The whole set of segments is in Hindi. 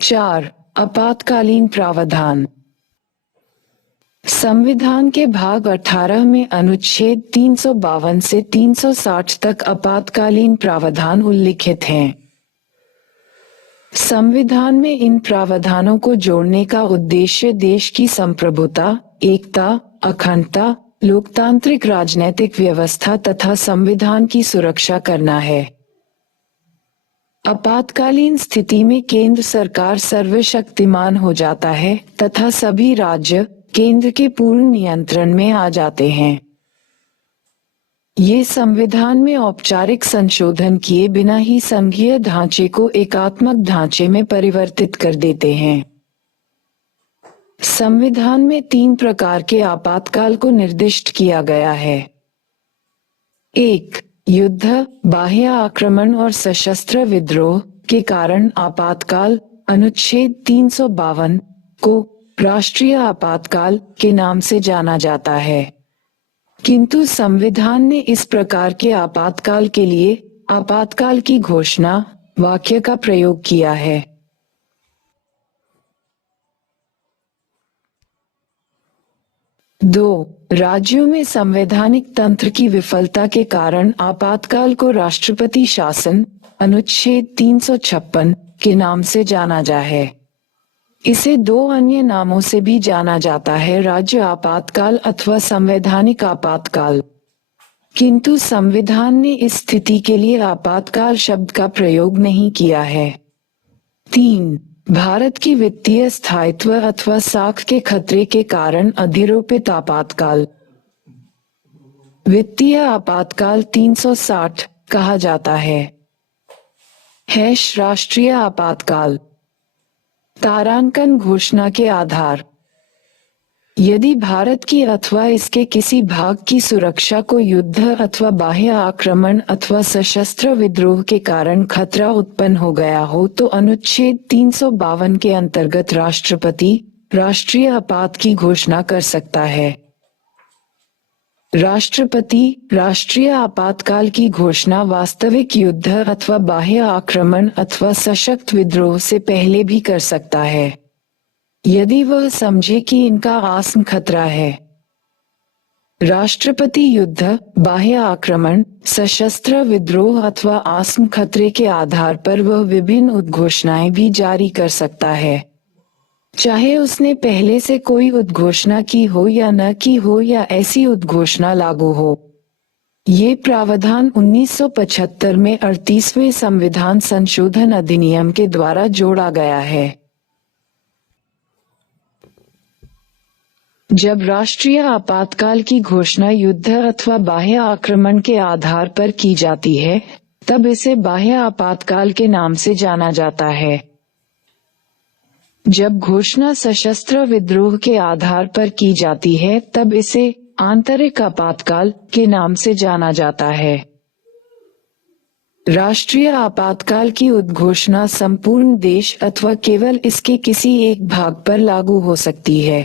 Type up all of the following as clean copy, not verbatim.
4. आपातकालीन प्रावधान। संविधान के भाग 18 में अनुच्छेद 352 से 360 तक आपातकालीन प्रावधान उल्लिखित हैं। संविधान में इन प्रावधानों को जोड़ने का उद्देश्य देश की संप्रभुता, एकता, अखंडता, लोकतांत्रिक राजनीतिक व्यवस्था तथा संविधान की सुरक्षा करना है। आपातकालीन स्थिति में केंद्र सरकार सर्वशक्तिमान हो जाता है तथा सभी राज्य केंद्र के पूर्ण नियंत्रण में आ जाते हैं। ये संविधान में औपचारिक संशोधन किए बिना ही संघीय ढांचे को एकात्मक ढांचे में परिवर्तित कर देते हैं। संविधान में 3 प्रकार के आपातकाल को निर्दिष्ट किया गया है। 1. युद्ध, बाह्य आक्रमण और सशस्त्र विद्रोह के कारण आपातकाल अनुच्छेद 352 को राष्ट्रीय आपातकाल के नाम से जाना जाता है, किंतु संविधान ने इस प्रकार के आपातकाल के लिए आपातकाल की घोषणा वाक्य का प्रयोग किया है। 2. राज्यों में संवैधानिक तंत्र की विफलता के कारण आपातकाल को राष्ट्रपति शासन अनुच्छेद 356 के नाम से जाना जाए। इसे 2 अन्य नामों से भी जाना जाता है, राज्य आपातकाल अथवा संवैधानिक आपातकाल, किंतु संविधान ने इस स्थिति के लिए आपातकाल शब्द का प्रयोग नहीं किया है। 3. भारत की वित्तीय स्थायित्व अथवा साख के खतरे के कारण अधिरोपित आपातकाल। वित्तीय आपातकाल 360 कहा जाता है। राष्ट्रीय आपातकाल। तारांकन घोषणा के आधार। यदि भारत की अथवा इसके किसी भाग की सुरक्षा को युद्ध अथवा बाह्य आक्रमण अथवा सशस्त्र विद्रोह के कारण खतरा उत्पन्न हो गया हो तो अनुच्छेद 352 के अंतर्गत राष्ट्रपति राष्ट्रीय आपात की घोषणा कर सकता है। राष्ट्रपति राष्ट्रीय आपातकाल की घोषणा वास्तविक युद्ध अथवा बाह्य आक्रमण अथवा सशक्त विद्रोह से पहले भी कर सकता है, यदि वह समझे कि इनका आसन्न खतरा है। राष्ट्रपति युद्ध, बाह्य आक्रमण, सशस्त्र विद्रोह अथवा आसन्न खतरे के आधार पर वह विभिन्न उद्घोषणाएं भी जारी कर सकता है, चाहे उसने पहले से कोई उद्घोषणा की हो या न की हो या ऐसी उद्घोषणा लागू हो। ये प्रावधान 1975 में 38वें संविधान संशोधन अधिनियम के द्वारा जोड़ा गया है। जब राष्ट्रीय आपातकाल की घोषणा युद्ध अथवा बाह्य आक्रमण के आधार पर की जाती है, तब इसे बाह्य आपातकाल के नाम से जाना जाता है। जब घोषणा सशस्त्र विद्रोह के आधार पर की जाती है, तब इसे आंतरिक आपातकाल के नाम से जाना जाता है। राष्ट्रीय आपातकाल की उद्घोषणा संपूर्ण देश अथवा केवल इसके किसी एक भाग पर लागू हो सकती है।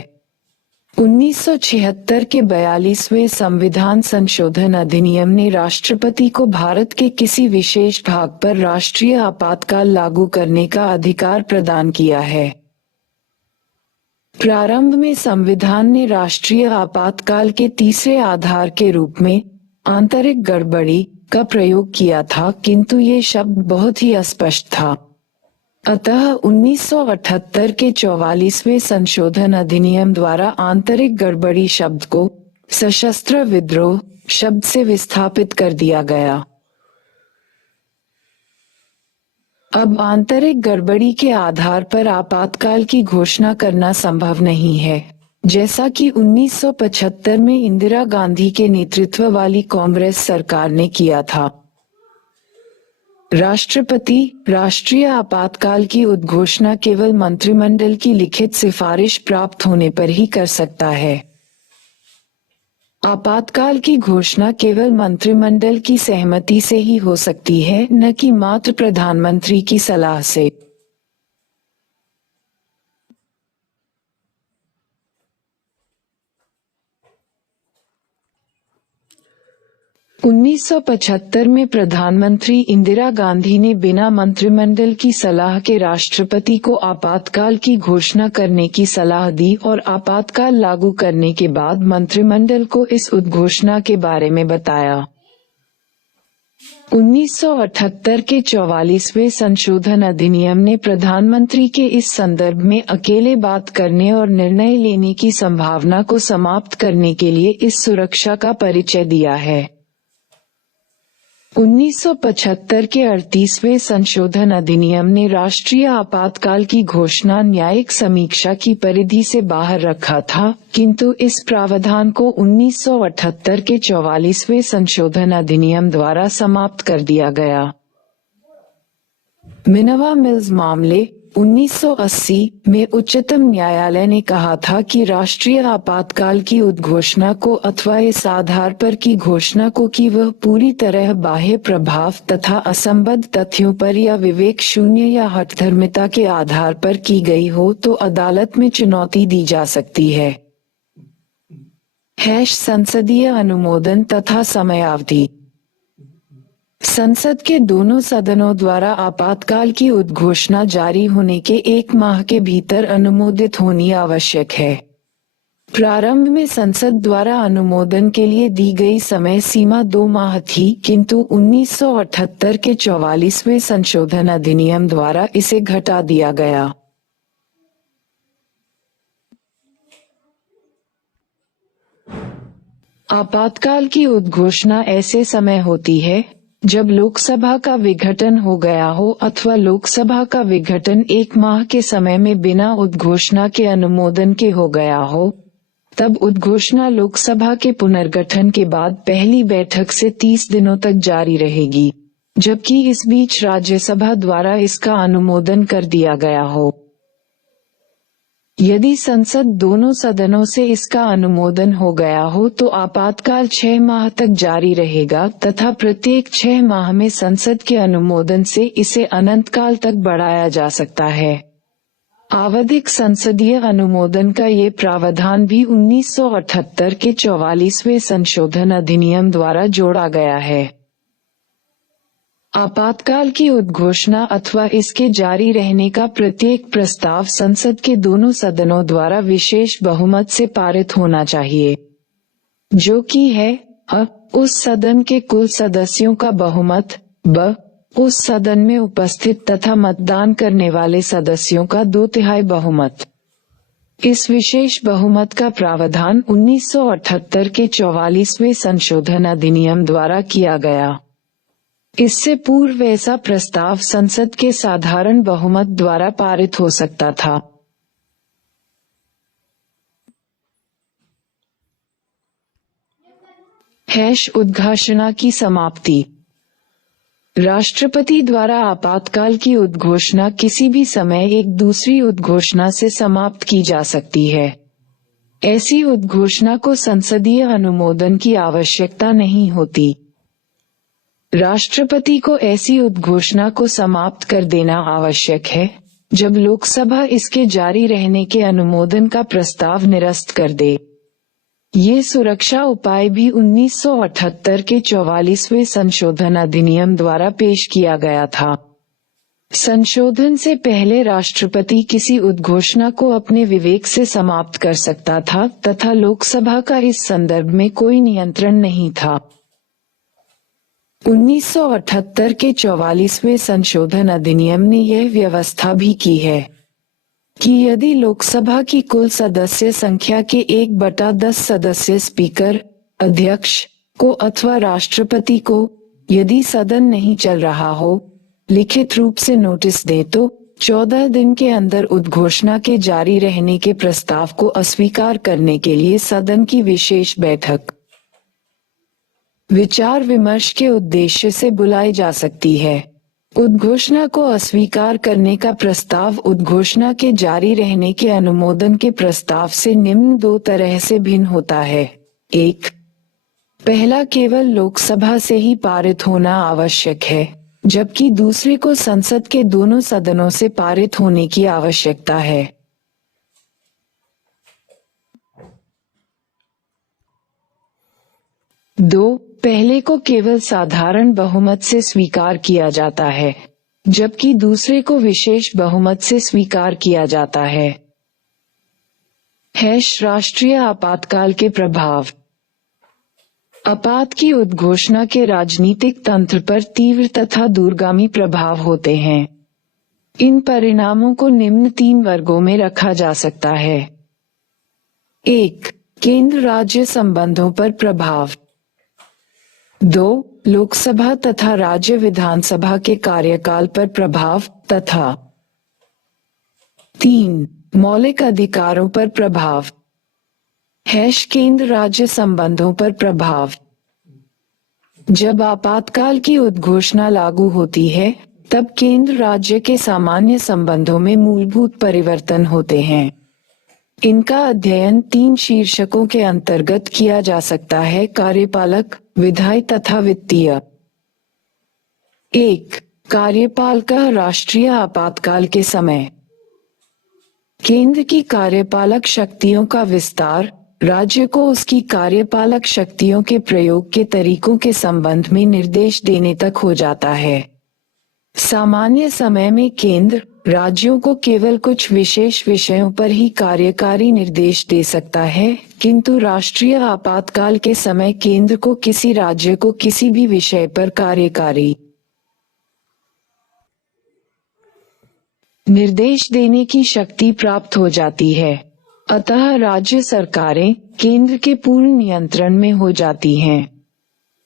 1976 के 42वें संविधान संशोधन अधिनियम ने राष्ट्रपति को भारत के किसी विशेष भाग पर राष्ट्रीय आपातकाल लागू करने का अधिकार प्रदान किया है। प्रारंभ में संविधान ने राष्ट्रीय आपातकाल के तीसरे आधार के रूप में आंतरिक गड़बड़ी का प्रयोग किया था, किंतु ये शब्द बहुत ही अस्पष्ट था। अतः 1978 के 44वें संशोधन अधिनियम द्वारा आंतरिक गड़बड़ी शब्द को सशस्त्र विद्रोह शब्द से विस्थापित कर दिया गया। अब आंतरिक गड़बड़ी के आधार पर आपातकाल की घोषणा करना संभव नहीं है, जैसा कि 1975 में इंदिरा गांधी के नेतृत्व वाली कांग्रेस सरकार ने किया था। राष्ट्रपति राष्ट्रीय आपातकाल की उद्घोषणा केवल मंत्रिमंडल की लिखित सिफारिश प्राप्त होने पर ही कर सकता है। आपातकाल की घोषणा केवल मंत्रिमंडल की सहमति से ही हो सकती है, न कि मात्र प्रधानमंत्री की सलाह से। 1975 में प्रधानमंत्री इंदिरा गांधी ने बिना मंत्रिमंडल की सलाह के राष्ट्रपति को आपातकाल की घोषणा करने की सलाह दी और आपातकाल लागू करने के बाद मंत्रिमंडल को इस उद्घोषणा के बारे में बताया। 1978 के 44वें संशोधन अधिनियम ने प्रधानमंत्री के इस संदर्भ में अकेले बात करने और निर्णय लेने की संभावना को समाप्त करने के लिए इस सुरक्षा का परिचय दिया है। 1975 के 38वें संशोधन अधिनियम ने राष्ट्रीय आपातकाल की घोषणा न्यायिक समीक्षा की परिधि से बाहर रखा था, किंतु इस प्रावधान को 1978 के 44वें संशोधन अधिनियम द्वारा समाप्त कर दिया गया। मिनर्वा मिल्स मामले 1980 में उच्चतम न्यायालय ने कहा था कि राष्ट्रीय आपातकाल की उद्घोषणा को अथवा इस आधार पर की घोषणा को कि वह पूरी तरह बाह्य प्रभाव तथा असंबद्ध तथ्यों पर या विवेक शून्य या हठधर्मिता के आधार पर की गई हो तो अदालत में चुनौती दी जा सकती है। संसदीय अनुमोदन तथा समयावधि। संसद के दोनों सदनों द्वारा आपातकाल की उद्घोषणा जारी होने के 1 माह के भीतर अनुमोदित होनी आवश्यक है। प्रारंभ में संसद द्वारा अनुमोदन के लिए दी गई समय सीमा 2 माह थी, किंतु 1978 के 44वें संशोधन अधिनियम द्वारा इसे घटा दिया गया। आपातकाल की उद्घोषणा ऐसे समय होती है जब लोकसभा का विघटन हो गया हो अथवा लोकसभा का विघटन 1 माह के समय में बिना उद्घोषणा के अनुमोदन के हो गया हो। तब उद्घोषणा लोकसभा के पुनर्गठन के बाद पहली बैठक से 30 दिनों तक जारी रहेगी, जबकि इस बीच राज्यसभा द्वारा इसका अनुमोदन कर दिया गया हो। यदि संसद दोनों सदनों से इसका अनुमोदन हो गया हो तो आपातकाल 6 माह तक जारी रहेगा तथा प्रत्येक 6 माह में संसद के अनुमोदन से इसे अनंतकाल तक बढ़ाया जा सकता है। आवधिक संसदीय अनुमोदन का ये प्रावधान भी 1978 के 44वें संशोधन अधिनियम द्वारा जोड़ा गया है। आपातकाल की उद्घोषणा अथवा इसके जारी रहने का प्रत्येक प्रस्ताव संसद के दोनों सदनों द्वारा विशेष बहुमत से पारित होना चाहिए, जो कि है अ. उस सदन के कुल सदस्यों का बहुमत, ब. उस सदन में उपस्थित तथा मतदान करने वाले सदस्यों का 2/3 बहुमत। इस विशेष बहुमत का प्रावधान 1978 के 44वें संशोधन अधिनियम द्वारा किया गया। इससे पूर्व ऐसा प्रस्ताव संसद के साधारण बहुमत द्वारा पारित हो सकता था। उद्घोषणा की समाप्ति। राष्ट्रपति द्वारा आपातकाल की उद्घोषणा किसी भी समय एक दूसरी उद्घोषणा से समाप्त की जा सकती है। ऐसी उद्घोषणा को संसदीय अनुमोदन की आवश्यकता नहीं होती। राष्ट्रपति को ऐसी उद्घोषणा को समाप्त कर देना आवश्यक है जब लोकसभा इसके जारी रहने के अनुमोदन का प्रस्ताव निरस्त कर दे। ये सुरक्षा उपाय भी 1978 के 44वें संशोधन अधिनियम द्वारा पेश किया गया था। संशोधन से पहले राष्ट्रपति किसी उद्घोषणा को अपने विवेक से समाप्त कर सकता था तथा लोकसभा का इस संदर्भ में कोई नियंत्रण नहीं था। 1978 के 44वें संशोधन अधिनियम ने यह व्यवस्था भी की है कि यदि लोकसभा की कुल सदस्य संख्या के 1/10 सदस्य स्पीकर, अध्यक्ष को अथवा राष्ट्रपति को, यदि सदन नहीं चल रहा हो, लिखित रूप से नोटिस दे तो 14 दिन के अंदर उद्घोषणा के जारी रहने के प्रस्ताव को अस्वीकार करने के लिए सदन की विशेष बैठक विचार विमर्श के उद्देश्य से बुलाई जा सकती है। उद्घोषणा को अस्वीकार करने का प्रस्ताव उद्घोषणा के जारी रहने के अनुमोदन के प्रस्ताव से निम्न 2 तरह से भिन्न होता है। 1. पहला केवल लोकसभा से ही पारित होना आवश्यक है, जबकि दूसरे को संसद के दोनों सदनों से पारित होने की आवश्यकता है। 2. पहले को केवल साधारण बहुमत से स्वीकार किया जाता है, जबकि दूसरे को विशेष बहुमत से स्वीकार किया जाता है। राष्ट्रीय आपातकाल के प्रभाव। आपात की उद्घोषणा के राजनीतिक तंत्र पर तीव्र तथा दूरगामी प्रभाव होते हैं। इन परिणामों को निम्न 3 वर्गों में रखा जा सकता है। 1. केंद्र राज्य संबंधों पर प्रभाव। 2. लोकसभा तथा राज्य विधानसभा के कार्यकाल पर प्रभाव तथा 3. मौलिक अधिकारों पर प्रभाव। केंद्र राज्य संबंधों पर प्रभाव। जब आपातकाल की उद्घोषणा लागू होती है, तब केंद्र राज्य के सामान्य संबंधों में मूलभूत परिवर्तन होते हैं। इनका अध्ययन 3 शीर्षकों के अंतर्गत किया जा सकता है: कार्यपालक, विधायी तथा वित्तीय। 1. कार्यपालक राष्ट्रीय आपातकाल के समय। केंद्र की कार्यपालक शक्तियों का विस्तार राज्य को उसकी कार्यपालक शक्तियों के प्रयोग के तरीकों के संबंध में निर्देश देने तक हो जाता है। सामान्य समय में केंद्र राज्यों को केवल कुछ विशेष विषयों पर ही कार्यकारी निर्देश दे सकता है, किंतु राष्ट्रीय आपातकाल के समय केंद्र को किसी राज्य को किसी भी विषय पर कार्यकारी निर्देश देने की शक्ति प्राप्त हो जाती है। अतः राज्य सरकारें केंद्र के पूर्ण नियंत्रण में हो जाती हैं,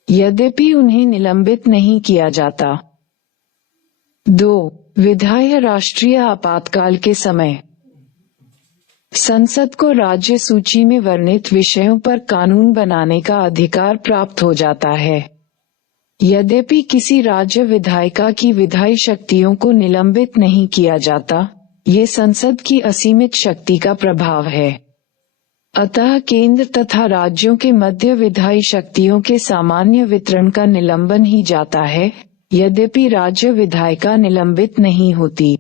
यद्यपि उन्हें निलंबित नहीं किया जाता। 2. विधायी राष्ट्रीय आपातकाल के समय। संसद को राज्य सूची में वर्णित विषयों पर कानून बनाने का अधिकार प्राप्त हो जाता है। यद्यपि किसी राज्य विधायिका की विधायी शक्तियों को निलंबित नहीं किया जाता, ये संसद की असीमित शक्ति का प्रभाव है। अतः केंद्र तथा राज्यों के मध्य विधायी शक्तियों के सामान्य वितरण का निलंबन ही जाता है, यद्यपि राज्य विधायिका निलंबित नहीं होती।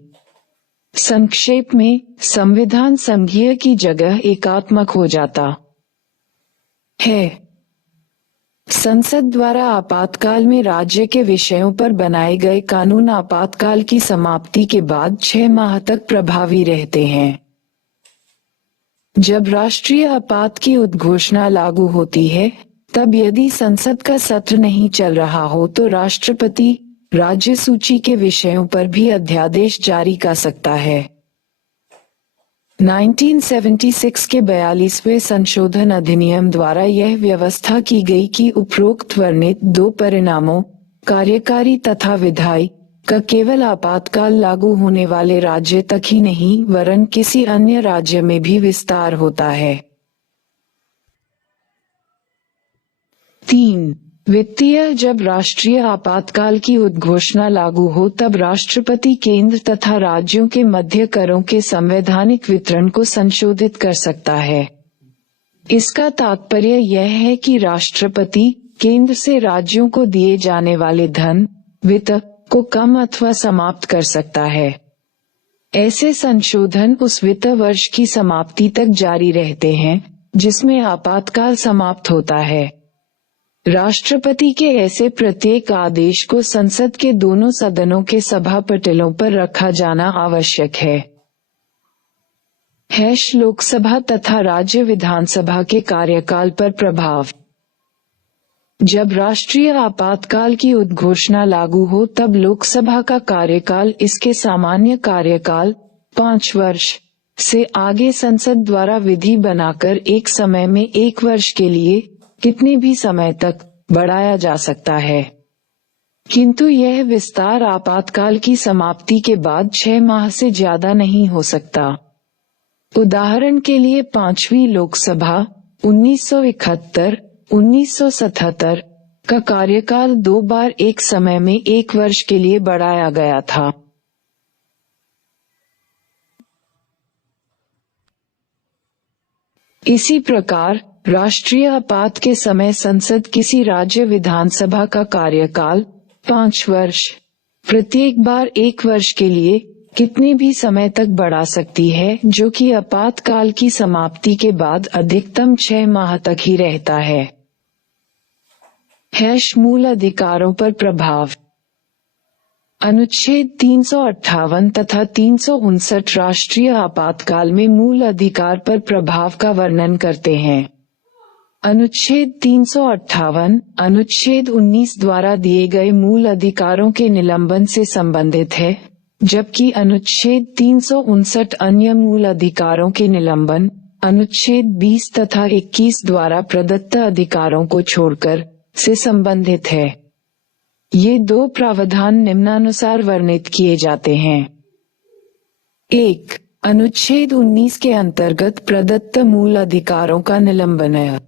संक्षेप में, संविधान संघीय की जगह एकात्मक हो जाता है। संसद द्वारा आपातकाल में राज्य के विषयों पर बनाए गए कानून आपातकाल की समाप्ति के बाद 6 माह तक प्रभावी रहते हैं। जब राष्ट्रीय आपात की उद्घोषणा लागू होती है, तब यदि संसद का सत्र नहीं चल रहा हो तो राष्ट्रपति राज्य सूची के विषयों पर भी अध्यादेश जारी कर सकता है। 1976 के 42वें संशोधन अधिनियम द्वारा यह व्यवस्था की गई कि उपरोक्त वर्णित 2 परिणामों, कार्यकारी तथा विधायी, का केवल आपातकाल लागू होने वाले राज्य तक ही नहीं वरन किसी अन्य राज्य में भी विस्तार होता है। 3. वित्तीय। जब राष्ट्रीय आपातकाल की उद्घोषणा लागू हो तब राष्ट्रपति केंद्र तथा राज्यों के मध्य करों के संवैधानिक वितरण को संशोधित कर सकता है। इसका तात्पर्य यह है कि राष्ट्रपति केंद्र से राज्यों को दिए जाने वाले धन, वित्त को कम अथवा समाप्त कर सकता है। ऐसे संशोधन उस वित्त वर्ष की समाप्ति तक जारी रहते हैं जिसमें आपातकाल समाप्त होता है। राष्ट्रपति के ऐसे प्रत्येक आदेश को संसद के दोनों सदनों के सभापटलों पर रखा जाना आवश्यक है। लोकसभा तथा राज्य विधानसभा के कार्यकाल पर प्रभाव। जब राष्ट्रीय आपातकाल की उद्घोषणा लागू हो तब लोकसभा का कार्यकाल इसके सामान्य कार्यकाल 5 वर्ष से आगे संसद द्वारा विधि बनाकर एक समय में 1 वर्ष के लिए कितने भी समय तक बढ़ाया जा सकता है, किंतु यह विस्तार आपातकाल की समाप्ति के बाद 6 माह से ज्यादा नहीं हो सकता। उदाहरण के लिए 5वीं लोकसभा 1971-1977 का कार्यकाल 2 बार एक समय में 1 वर्ष के लिए बढ़ाया गया था। इसी प्रकार राष्ट्रीय आपात के समय संसद किसी राज्य विधानसभा का कार्यकाल 5 वर्ष प्रत्येक बार 1 वर्ष के लिए कितने भी समय तक बढ़ा सकती है, जो कि आपातकाल की समाप्ति के बाद अधिकतम 6 माह तक ही रहता है। मूल अधिकारों पर प्रभाव। अनुच्छेद 358 तथा 359 राष्ट्रीय आपातकाल में मूल अधिकार पर प्रभाव का वर्णन करते हैं। अनुच्छेद 358 अनुच्छेद 19 द्वारा दिए गए मूल अधिकारों के निलंबन से संबंधित है, जबकि अनुच्छेद 359 अन्य मूल अधिकारों के निलंबन, अनुच्छेद 20 तथा 21 द्वारा प्रदत्त अधिकारों को छोड़कर से संबंधित है। ये दो प्रावधान निम्नानुसार वर्णित किए जाते हैं। 1. अनुच्छेद 19 के अंतर्गत प्रदत्त मूल अधिकारों का निलंबन है।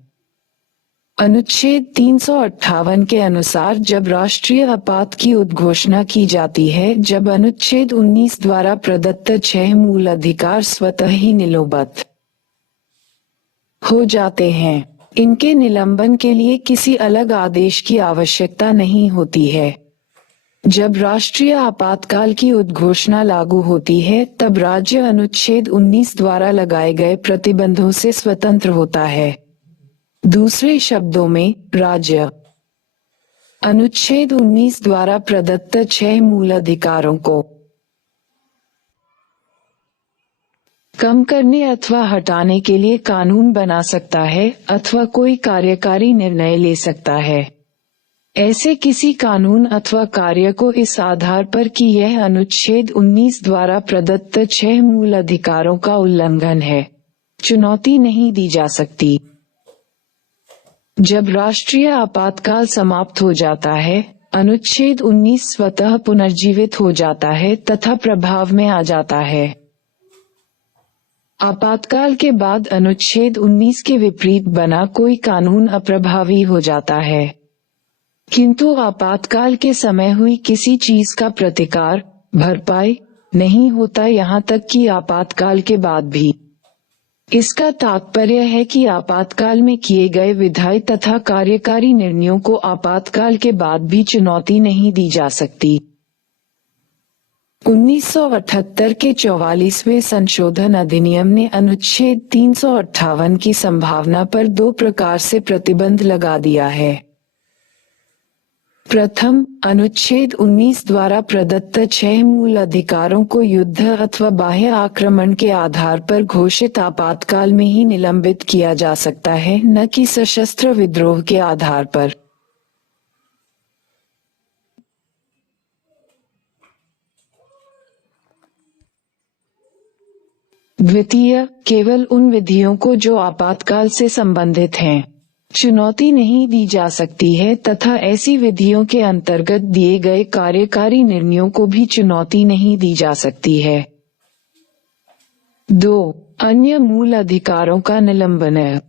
अनुच्छेद 358 के अनुसार जब राष्ट्रीय आपात की उद्घोषणा की जाती है, जब अनुच्छेद 19 द्वारा प्रदत्त 6 मूल अधिकार स्वतः ही निलंबित हो जाते हैं। इनके निलंबन के लिए किसी अलग आदेश की आवश्यकता नहीं होती है। जब राष्ट्रीय आपातकाल की उद्घोषणा लागू होती है, तब राज्य अनुच्छेद 19 द्वारा लगाए गए प्रतिबंधों से स्वतंत्र होता है। दूसरे शब्दों में, राज्य अनुच्छेद 19 द्वारा प्रदत्त 6 मूल अधिकारों को कम करने अथवा हटाने के लिए कानून बना सकता है अथवा कोई कार्यकारी निर्णय ले सकता है। ऐसे किसी कानून अथवा कार्य को इस आधार पर कि यह अनुच्छेद 19 द्वारा प्रदत्त 6 मूल अधिकारों का उल्लंघन है, चुनौती नहीं दी जा सकती। जब राष्ट्रीय आपातकाल समाप्त हो जाता है, अनुच्छेद 19 स्वतः पुनर्जीवित हो जाता है तथा प्रभाव में आ जाता है। आपातकाल के बाद अनुच्छेद 19 के विपरीत बना कोई कानून अप्रभावी हो जाता है, किंतु आपातकाल के समय हुई किसी चीज का प्रतिकार, भरपाई नहीं होता, यहाँ तक कि आपातकाल के बाद भी। इसका तात्पर्य है कि आपातकाल में किए गए विधायी तथा कार्यकारी निर्णयों को आपातकाल के बाद भी चुनौती नहीं दी जा सकती। 1978 के 44वें संशोधन अधिनियम ने अनुच्छेद 358 की संभावना पर 2 प्रकार से प्रतिबंध लगा दिया है। प्रथम, अनुच्छेद 19 द्वारा प्रदत्त 6 मूल अधिकारों को युद्ध अथवा बाह्य आक्रमण के आधार पर घोषित आपातकाल में ही निलंबित किया जा सकता है, न कि सशस्त्र विद्रोह के आधार पर। द्वितीय, केवल उन विधियों को जो आपातकाल से संबंधित हैं, चुनौती नहीं दी जा सकती है तथा ऐसी विधियों के अंतर्गत दिए गए कार्यकारी निर्णयों को भी चुनौती नहीं दी जा सकती है। 2. अन्य मूल अधिकारों का निलंबन है।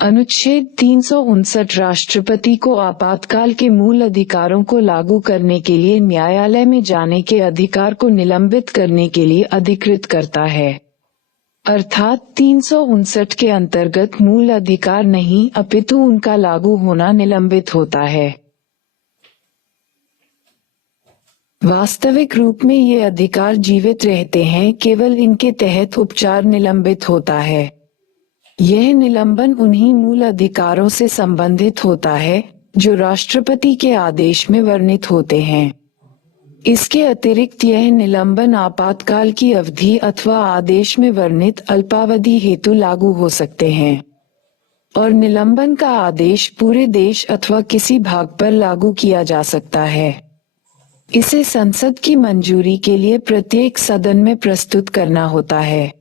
अनुच्छेद 359 राष्ट्रपति को आपातकाल के मूल अधिकारों को लागू करने के लिए न्यायालय में जाने के अधिकार को निलंबित करने के लिए अधिकृत करता है। अर्थात 359 के अंतर्गत मूल अधिकार नहीं अपितु उनका लागू होना निलंबित होता है। वास्तविक रूप में ये अधिकार जीवित रहते हैं, केवल इनके तहत उपचार निलंबित होता है। यह निलंबन उन्हीं मूल अधिकारों से संबंधित होता है जो राष्ट्रपति के आदेश में वर्णित होते हैं। इसके अतिरिक्त यह निलंबन आपातकाल की अवधि अथवा आदेश में वर्णित अल्पावधि हेतु लागू हो सकते हैं, और निलंबन का आदेश पूरे देश अथवा किसी भाग पर लागू किया जा सकता है। इसे संसद की मंजूरी के लिए प्रत्येक सदन में प्रस्तुत करना होता है।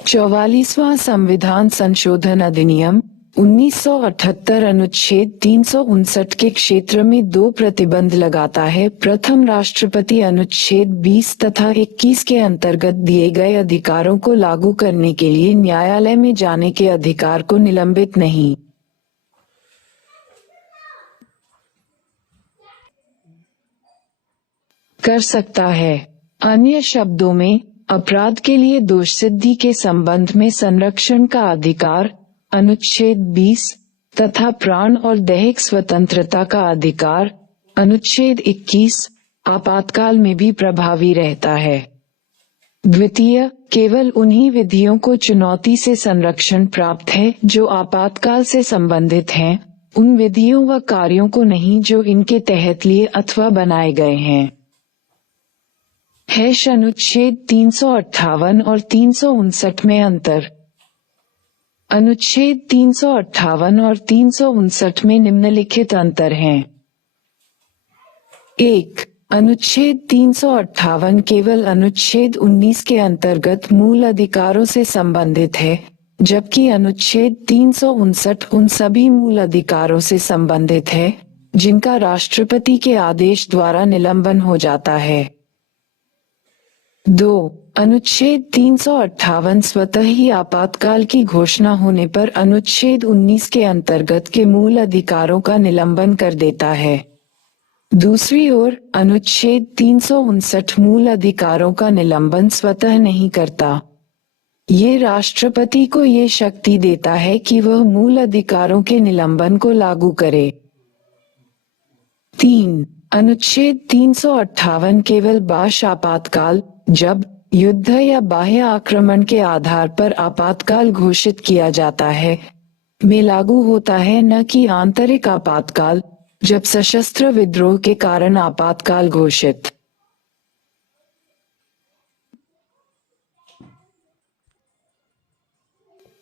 44वां संविधान संशोधन अधिनियम 1978 अनुच्छेद 359 के क्षेत्र में 2 प्रतिबंध लगाता है। प्रथम, राष्ट्रपति अनुच्छेद 20 तथा 21 के अंतर्गत दिए गए अधिकारों को लागू करने के लिए न्यायालय में जाने के अधिकार को निलंबित नहीं कर सकता है। अन्य शब्दों में, अपराध के लिए दोष सिद्धि के संबंध में संरक्षण का अधिकार अनुच्छेद 20 तथा प्राण और दैहिक स्वतंत्रता का अधिकार अनुच्छेद 21 आपातकाल में भी प्रभावी रहता है। द्वितीय, केवल उन्हीं विधियों को चुनौती से संरक्षण प्राप्त है जो आपातकाल से संबंधित हैं, उन विधियों व कार्यों को नहीं जो इनके तहत लिए अथवा बनाए गए हैं। अनुच्छेद 358 और 359 में अंतर। अनुच्छेद 358 और 359 में निम्नलिखित अंतर हैं। 1. अनुच्छेद 358 केवल अनुच्छेद 19 के अंतर्गत मूल अधिकारों से संबंधित है, जबकि अनुच्छेद 359 उन सभी मूल अधिकारों से संबंधित है जिनका राष्ट्रपति के आदेश द्वारा निलंबन हो जाता है। 2. अनुच्छेद 358 स्वतः ही आपातकाल की घोषणा होने पर अनुच्छेद 19 के अंतर्गत के मूल अधिकारों का निलंबन कर देता है। दूसरी ओर अनुच्छेद 359 मूल अधिकारों का निलंबन स्वतः नहीं करता। ये राष्ट्रपति को ये शक्ति देता है कि वह मूल अधिकारों के निलंबन को लागू करे। 3. अनुच्छेद 358 केवल बाह्य आपातकाल, जब युद्ध या बाह्य आक्रमण के आधार पर आपातकाल घोषित किया जाता है, में लागू होता है, न कि आंतरिक आपातकाल, जब सशस्त्र विद्रोह के कारण आपातकाल घोषित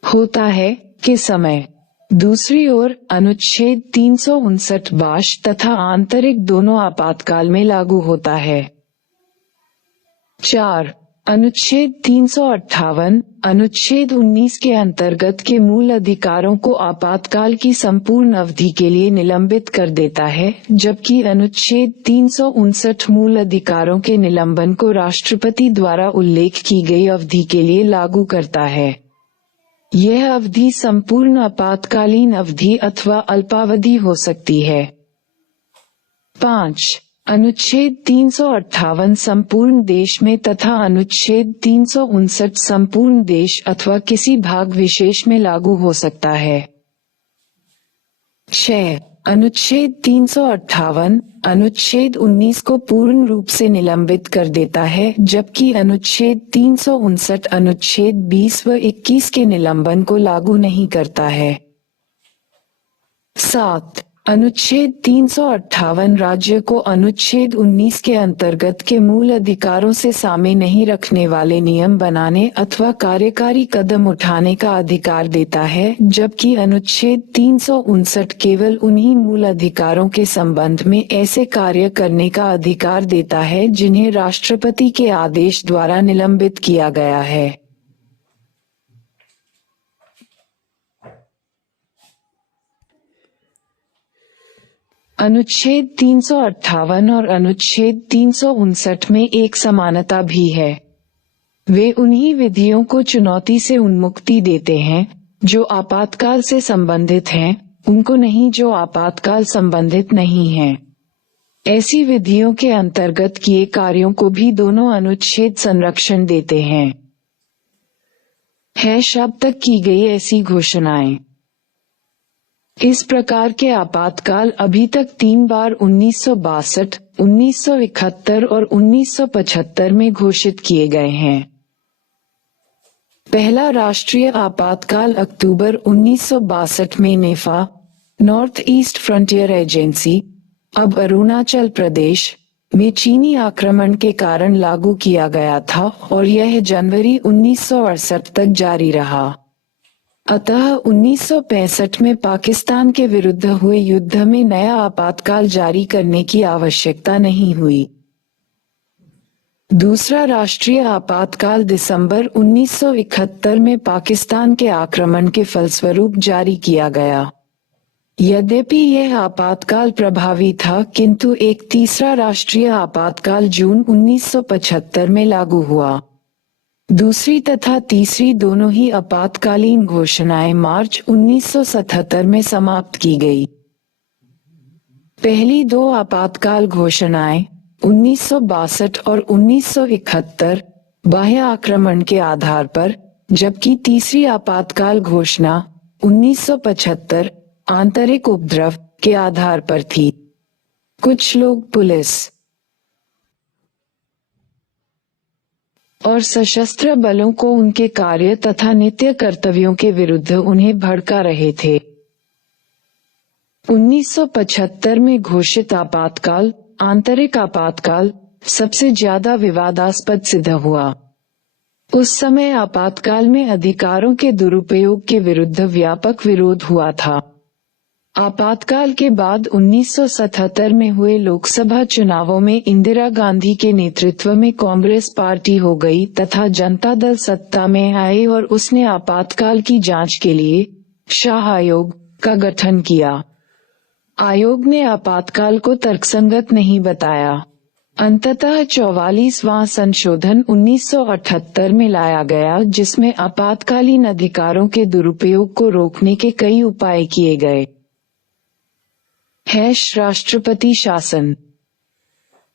होता है के समय। दूसरी ओर अनुच्छेद 359 बाह्य तथा आंतरिक दोनों आपातकाल में लागू होता है। 4. अनुच्छेद 358 अनुच्छेद 19 के अंतर्गत के मूल अधिकारों को आपातकाल की संपूर्ण अवधि के लिए निलंबित कर देता है, जबकि अनुच्छेद 359 मूल अधिकारों के निलंबन को राष्ट्रपति द्वारा उल्लेख की गई अवधि के लिए लागू करता है। यह अवधि संपूर्ण आपातकालीन अवधि अथवा अल्पावधि हो सकती है। 5. अनुच्छेद 358 संपूर्ण देश में तथा अनुच्छेद 359 संपूर्ण देश अथवा किसी भाग विशेष में लागू हो सकता है। 6. अनुच्छेद 358 अनुच्छेद 19 को पूर्ण रूप से निलंबित कर देता है, जबकि अनुच्छेद 359 अनुच्छेद 20 व 21 के निलंबन को लागू नहीं करता है। 7. अनुच्छेद 358 राज्य को अनुच्छेद 19 के अंतर्गत के मूल अधिकारों से सामे नहीं रखने वाले नियम बनाने अथवा कार्यकारी कदम उठाने का अधिकार देता है, जबकि अनुच्छेद 359 केवल उन्हीं मूल अधिकारों के संबंध में ऐसे कार्य करने का अधिकार देता है जिन्हें राष्ट्रपति के आदेश द्वारा निलंबित किया गया है। अनुच्छेद 358 और अनुच्छेद 359 में एक समानता भी है। वे उन्हीं विधियों को चुनौती से उन्मुक्ति देते हैं जो आपातकाल से संबंधित हैं, उनको नहीं जो आपातकाल संबंधित नहीं हैं। ऐसी विधियों के अंतर्गत किए कार्यों को भी दोनों अनुच्छेद संरक्षण देते हैं। अब तक की गई ऐसी घोषणाएं। इस प्रकार के आपातकाल अभी तक 3 बार 1962, 1971 और 1975 में घोषित किए गए हैं। पहला राष्ट्रीय आपातकाल अक्टूबर 1962 में नेफा, नॉर्थ ईस्ट फ्रंटियर एजेंसी, अब अरुणाचल प्रदेश में चीनी आक्रमण के कारण लागू किया गया था और यह जनवरी 1968 तक जारी रहा। अतः 1965 में पाकिस्तान के विरुद्ध हुए युद्ध में नया आपातकाल जारी करने की आवश्यकता नहीं हुई। दूसरा राष्ट्रीय आपातकाल दिसंबर 1971 में पाकिस्तान के आक्रमण के फलस्वरूप जारी किया गया। यद्यपि यह आपातकाल प्रभावी था, किंतु एक तीसरा राष्ट्रीय आपातकाल जून 1975 में लागू हुआ। दूसरी तथा तीसरी दोनों ही आपातकालीन घोषणाएं मार्च 1977 में समाप्त की गई। पहली दो आपातकाल घोषणाएं 1962 और 1971 बाह्य आक्रमण के आधार पर, जबकि तीसरी आपातकाल घोषणा 1975 आंतरिक उपद्रव के आधार पर थी। कुछ लोग पुलिस और सशस्त्र बलों को उनके कार्य तथा नित्य कर्तव्यों के विरुद्ध उन्हें भड़का रहे थे। 1975 में घोषित आपातकाल, आंतरिक आपातकाल, सबसे ज्यादा विवादास्पद सिद्ध हुआ। उस समय आपातकाल में अधिकारों के दुरुपयोग के विरुद्ध व्यापक विरोध हुआ था। आपातकाल के बाद 1977 में हुए लोकसभा चुनावों में इंदिरा गांधी के नेतृत्व में कांग्रेस पार्टी हो गई तथा जनता दल सत्ता में आई और उसने आपातकाल की जांच के लिए शाह आयोग का गठन किया। आयोग ने आपातकाल को तर्कसंगत नहीं बताया। अंततः 44वां संशोधन 1978 में लाया गया, जिसमें आपातकालीन अधिकारों के दुरुपयोग को रोकने के कई उपाय किए गए। राष्ट्रपति शासन।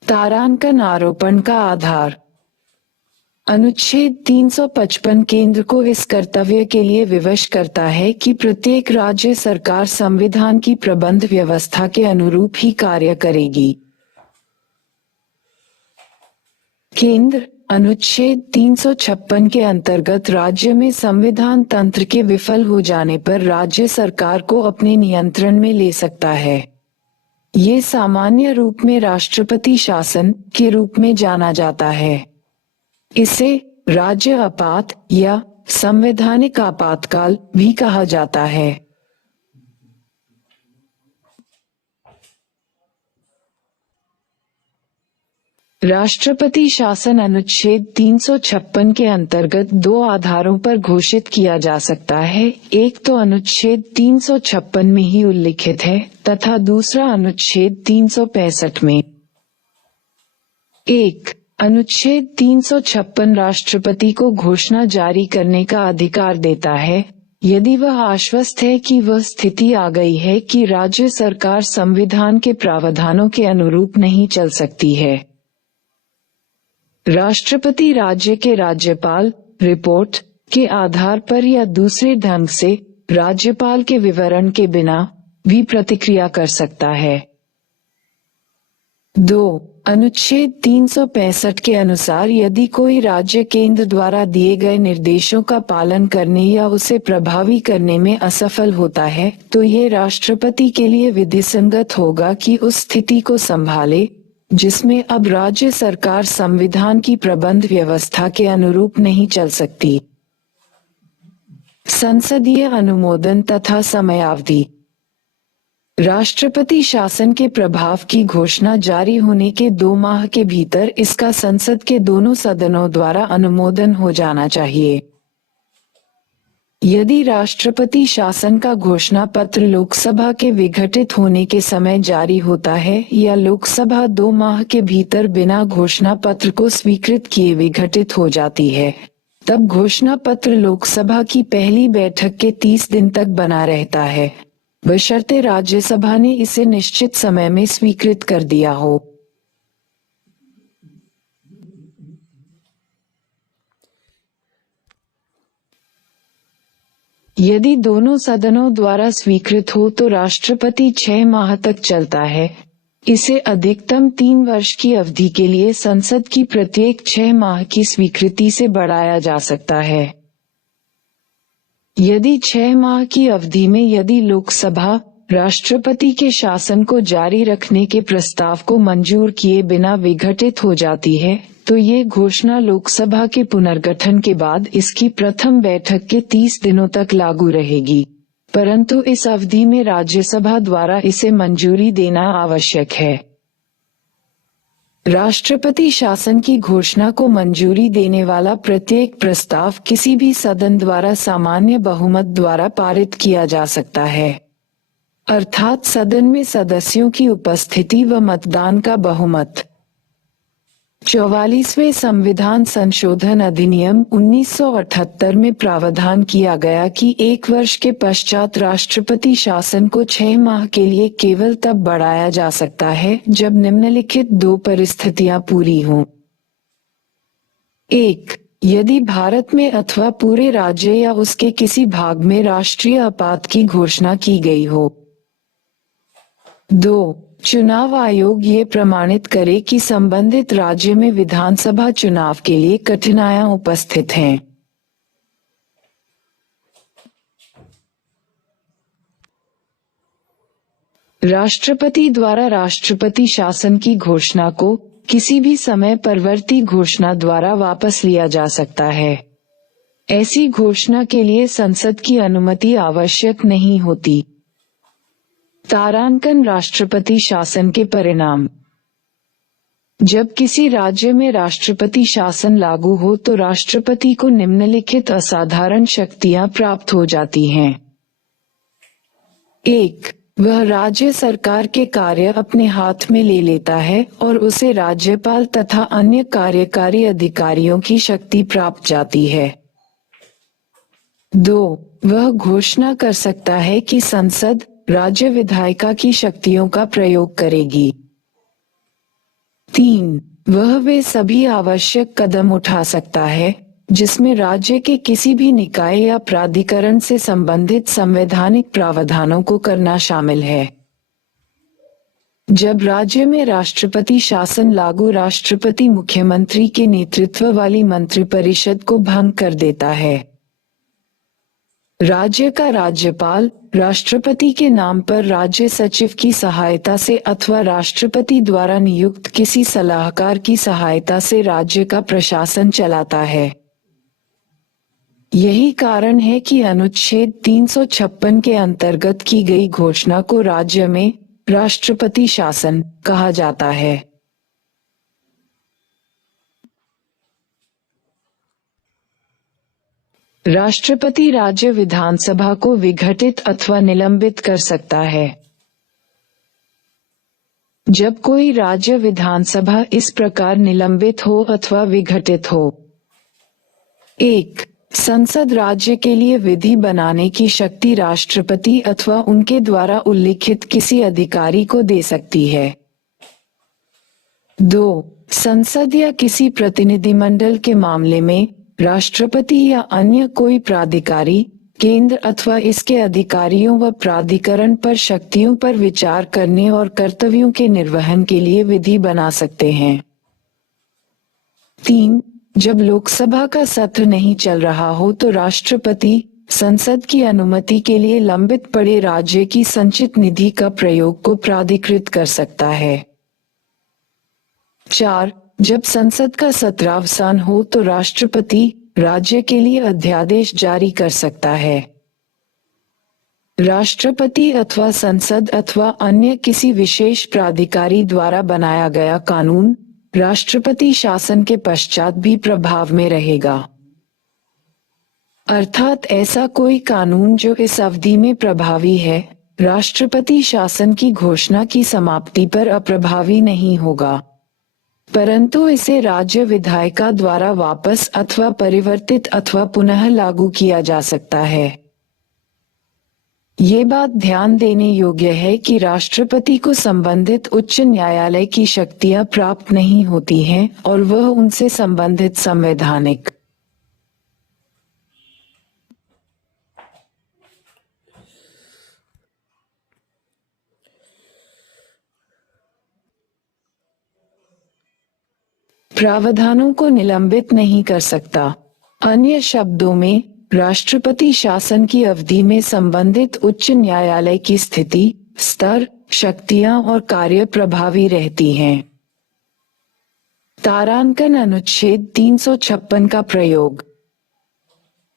तारांकन आरोपण का आधार। अनुच्छेद 355 केंद्र को इस कर्तव्य के लिए विवश करता है कि प्रत्येक राज्य सरकार संविधान की प्रबंध व्यवस्था के अनुरूप ही कार्य करेगी। केंद्र अनुच्छेद 356 के अंतर्गत राज्य में संविधान तंत्र के विफल हो जाने पर राज्य सरकार को अपने नियंत्रण में ले सकता है। ये सामान्य रूप में राष्ट्रपति शासन के रूप में जाना जाता है। इसे राज्य आपात या संवैधानिक आपातकाल भी कहा जाता है। राष्ट्रपति शासन अनुच्छेद 356 के अंतर्गत दो आधारों पर घोषित किया जा सकता है। एक तो अनुच्छेद 356 में ही उल्लिखित है तथा दूसरा अनुच्छेद 365 में। एक, अनुच्छेद 356 राष्ट्रपति को घोषणा जारी करने का अधिकार देता है यदि वह आश्वस्त है कि वह स्थिति आ गई है कि राज्य सरकार संविधान के प्रावधानों के अनुरूप नहीं चल सकती है। राष्ट्रपति राज्य के राज्यपाल रिपोर्ट के आधार पर या दूसरे ढंग से राज्यपाल के विवरण के बिना भी प्रतिक्रिया कर सकता है। 2. अनुच्छेद 365 के अनुसार यदि कोई राज्य केंद्र द्वारा दिए गए निर्देशों का पालन करने या उसे प्रभावी करने में असफल होता है तो ये राष्ट्रपति के लिए विधिसंगत होगा कि उस स्थिति को संभाले जिसमें अब राज्य सरकार संविधान की प्रबंध व्यवस्था के अनुरूप नहीं चल सकती। संसदीय अनुमोदन तथा समयावधि। राष्ट्रपति शासन के प्रभाव की घोषणा जारी होने के 2 माह के भीतर इसका संसद के दोनों सदनों द्वारा अनुमोदन हो जाना चाहिए। यदि राष्ट्रपति शासन का घोषणा पत्र लोकसभा के विघटित होने के समय जारी होता है या लोकसभा 2 माह के भीतर बिना घोषणा पत्र को स्वीकृत किए विघटित हो जाती है, तब घोषणा पत्र लोकसभा की पहली बैठक के 30 दिन तक बना रहता है, बशर्ते राज्यसभा ने इसे निश्चित समय में स्वीकृत कर दिया हो। यदि दोनों सदनों द्वारा स्वीकृत हो तो राष्ट्रपति 6 माह तक चलता है। इसे अधिकतम 3 वर्ष की अवधि के लिए संसद की प्रत्येक 6 माह की स्वीकृति से बढ़ाया जा सकता है। यदि 6 माह की अवधि में यदि लोकसभा राष्ट्रपति के शासन को जारी रखने के प्रस्ताव को मंजूर किए बिना विघटित हो जाती है तो ये घोषणा लोकसभा के पुनर्गठन के बाद इसकी प्रथम बैठक के 30 दिनों तक लागू रहेगी, परंतु इस अवधि में राज्यसभा द्वारा इसे मंजूरी देना आवश्यक है। राष्ट्रपति शासन की घोषणा को मंजूरी देने वाला प्रत्येक प्रस्ताव किसी भी सदन द्वारा सामान्य बहुमत द्वारा पारित किया जा सकता है, अर्थात सदन में सदस्यों की उपस्थिति व मतदान का बहुमत। 44वें संविधान संशोधन अधिनियम 1978 में प्रावधान किया गया कि 1 वर्ष के पश्चात राष्ट्रपति शासन को 6 माह के लिए केवल तब बढ़ाया जा सकता है जब निम्नलिखित 2 परिस्थितियां पूरी हों। 1. यदि भारत में अथवा पूरे राज्य या उसके किसी भाग में राष्ट्रीय आपात की घोषणा की गई हो। 2. चुनाव आयोग ये प्रमाणित करे कि संबंधित राज्य में विधानसभा चुनाव के लिए कठिनाइयां उपस्थित हैं। राष्ट्रपति द्वारा राष्ट्रपति शासन की घोषणा को किसी भी समय परवर्ती घोषणा द्वारा वापस लिया जा सकता है। ऐसी घोषणा के लिए संसद की अनुमति आवश्यक नहीं होती। तारांकन राष्ट्रपति शासन के परिणाम। जब किसी राज्य में राष्ट्रपति शासन लागू हो तो राष्ट्रपति को निम्नलिखित असाधारण शक्तियां प्राप्त हो जाती हैं। 1. वह राज्य सरकार के कार्य अपने हाथ में ले लेता है और उसे राज्यपाल तथा अन्य कार्यकारी अधिकारियों की शक्ति प्राप्त जाती है। 2. वह घोषणा कर सकता है कि संसद राज्य विधायिका की शक्तियों का प्रयोग करेगी। 3. वह वे सभी आवश्यक कदम उठा सकता है जिसमें राज्य के किसी भी निकाय या प्राधिकरण से संबंधित संवैधानिक प्रावधानों को करना शामिल है। जब राज्य में राष्ट्रपति शासन लागू राष्ट्रपति मुख्यमंत्री के नेतृत्व वाली मंत्रिपरिषद को भंग कर देता है। राज्य का राज्यपाल राष्ट्रपति के नाम पर राज्य सचिव की सहायता से अथवा राष्ट्रपति द्वारा नियुक्त किसी सलाहकार की सहायता से राज्य का प्रशासन चलाता है। यही कारण है कि अनुच्छेद 356 के अंतर्गत की गई घोषणा को राज्य में राष्ट्रपति शासन कहा जाता है। राष्ट्रपति राज्य विधानसभा को विघटित अथवा निलंबित कर सकता है। जब कोई राज्य विधानसभा इस प्रकार निलंबित हो अथवा विघटित हो। 1. संसद राज्य के लिए विधि बनाने की शक्ति राष्ट्रपति अथवा उनके द्वारा उल्लिखित किसी अधिकारी को दे सकती है। 2. संसद या किसी प्रतिनिधिमंडल के मामले में राष्ट्रपति या अन्य कोई प्राधिकारी केंद्र अथवा इसके अधिकारियों व प्राधिकरण पर शक्तियों पर विचार करने और कर्तव्यों के निर्वहन के लिए विधि बना सकते हैं। 3. जब लोकसभा का सत्र नहीं चल रहा हो तो राष्ट्रपति संसद की अनुमति के लिए लंबित पड़े राज्य की संचित निधि का प्रयोग को प्राधिकृत कर सकता है। 4. जब संसद का सत्रावसान हो तो राष्ट्रपति राज्य के लिए अध्यादेश जारी कर सकता है। राष्ट्रपति अथवा संसद अथवा अन्य किसी विशेष प्राधिकारी द्वारा बनाया गया कानून राष्ट्रपति शासन के पश्चात भी प्रभाव में रहेगा। अर्थात ऐसा कोई कानून जो इस अवधि में प्रभावी है राष्ट्रपति शासन की घोषणा की समाप्ति पर अप्रभावी नहीं होगा, परंतु इसे राज्य विधायिका द्वारा वापस अथवा परिवर्तित अथवा पुनः लागू किया जा सकता है। ये बात ध्यान देने योग्य है कि राष्ट्रपति को संबंधित उच्च न्यायालय की शक्तियां प्राप्त नहीं होती हैं और वह उनसे संबंधित संवैधानिक प्रावधानों को निलंबित नहीं कर सकता। अन्य शब्दों में राष्ट्रपति शासन की अवधि में संबंधित उच्च न्यायालय की स्थिति, स्तर, शक्तियां और कार्य प्रभावी रहती हैं। तारांकन अनुच्छेद 356 का प्रयोग।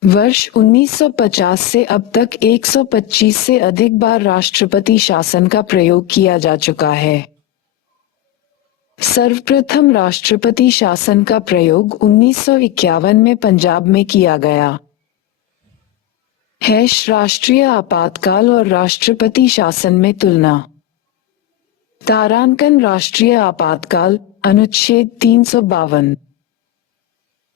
वर्ष 1950 से अब तक 125 से अधिक बार राष्ट्रपति शासन का प्रयोग किया जा चुका है। सर्वप्रथम राष्ट्रपति शासन का प्रयोग 1951 में पंजाब में किया गया। राष्ट्रीय आपातकाल और राष्ट्रपति शासन में तुलना। तारांकन राष्ट्रीय आपातकाल अनुच्छेद 352।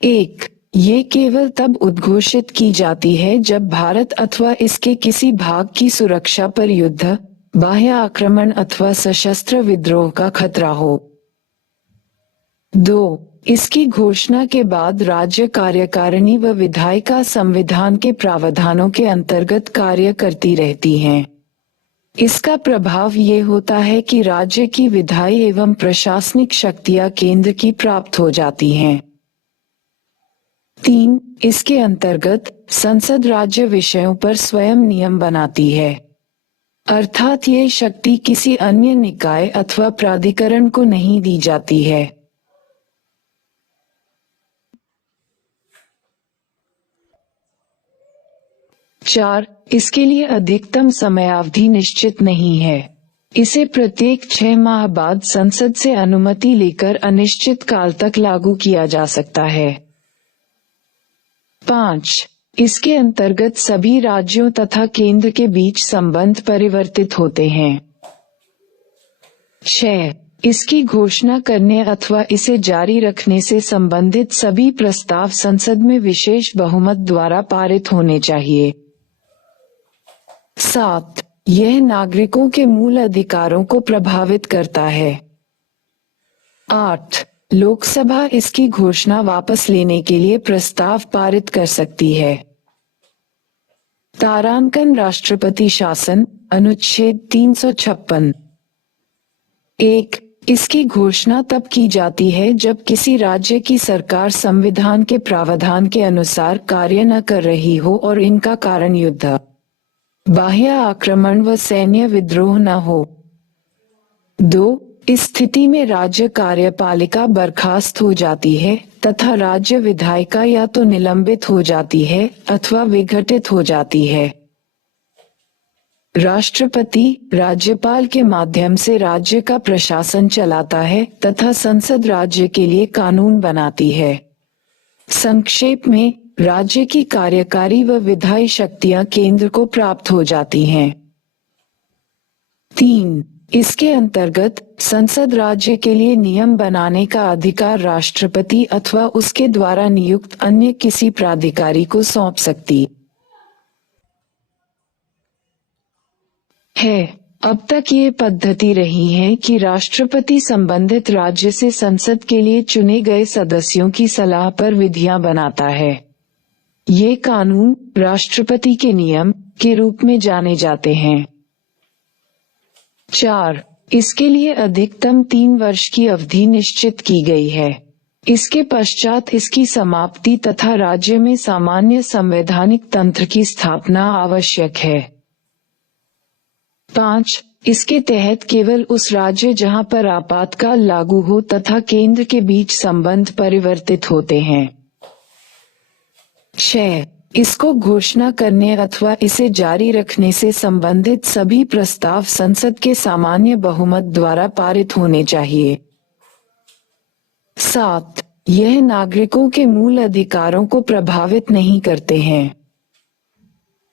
1. ये केवल तब उद्घोषित की जाती है जब भारत अथवा इसके किसी भाग की सुरक्षा पर युद्ध, बाह्य आक्रमण अथवा सशस्त्र विद्रोह का खतरा हो। 2. इसकी घोषणा के बाद राज्य कार्यकारिणी व विधायिका संविधान के प्रावधानों के अंतर्गत कार्य करती रहती हैं। इसका प्रभाव ये होता है कि राज्य की विधायी एवं प्रशासनिक शक्तियां केंद्र की प्राप्त हो जाती हैं। 3. इसके अंतर्गत संसद राज्य विषयों पर स्वयं नियम बनाती है, अर्थात ये शक्ति किसी अन्य निकाय अथवा प्राधिकरण को नहीं दी जाती है। 4. इसके लिए अधिकतम समयावधि निश्चित नहीं है। इसे प्रत्येक 6 माह बाद संसद से अनुमति लेकर अनिश्चित काल तक लागू किया जा सकता है। 5. इसके अंतर्गत सभी राज्यों तथा केंद्र के बीच संबंध परिवर्तित होते हैं। 6. इसकी घोषणा करने अथवा इसे जारी रखने से संबंधित सभी प्रस्ताव संसद में विशेष बहुमत द्वारा पारित होने चाहिए। 7. यह नागरिकों के मूल अधिकारों को प्रभावित करता है। 8. लोकसभा इसकी घोषणा वापस लेने के लिए प्रस्ताव पारित कर सकती है। तारांकन राष्ट्रपति शासन अनुच्छेद 356। 1. इसकी घोषणा तब की जाती है जब किसी राज्य की सरकार संविधान के प्रावधान के अनुसार कार्य न कर रही हो और इनका कारण युद्ध, बाह्य आक्रमण व सैन्य विद्रोह न हो। 2. इस स्थिति में राज्य कार्यपालिका बर्खास्त हो जाती है तथा राज्य विधायिका या तो निलंबित हो जाती है अथवा विघटित हो जाती है। राष्ट्रपति राज्यपाल के माध्यम से राज्य का प्रशासन चलाता है तथा संसद राज्य के लिए कानून बनाती है। संक्षेप में, राज्य की कार्यकारी व विधायी शक्तियां केंद्र को प्राप्त हो जाती हैं। 3. इसके अंतर्गत संसद राज्य के लिए नियम बनाने का अधिकार राष्ट्रपति अथवा उसके द्वारा नियुक्त अन्य किसी प्राधिकारी को सौंप सकती है। अब तक ये पद्धति रही है कि राष्ट्रपति संबंधित राज्य से संसद के लिए चुने गए सदस्यों की सलाह पर विधियां बनाता है। ये कानून राष्ट्रपति के नियम के रूप में जाने जाते हैं। 4. इसके लिए अधिकतम 3 वर्ष की अवधि निश्चित की गई है। इसके पश्चात इसकी समाप्ति तथा राज्य में सामान्य संवैधानिक तंत्र की स्थापना आवश्यक है। 5. इसके तहत केवल उस राज्य जहां पर आपातकाल लागू हो तथा केंद्र के बीच संबंध परिवर्तित होते हैं। 6. इसको घोषणा करने अथवा इसे जारी रखने से संबंधित सभी प्रस्ताव संसद के सामान्य बहुमत द्वारा पारित होने चाहिए। 7. यह नागरिकों के मूल अधिकारों को प्रभावित नहीं करते हैं।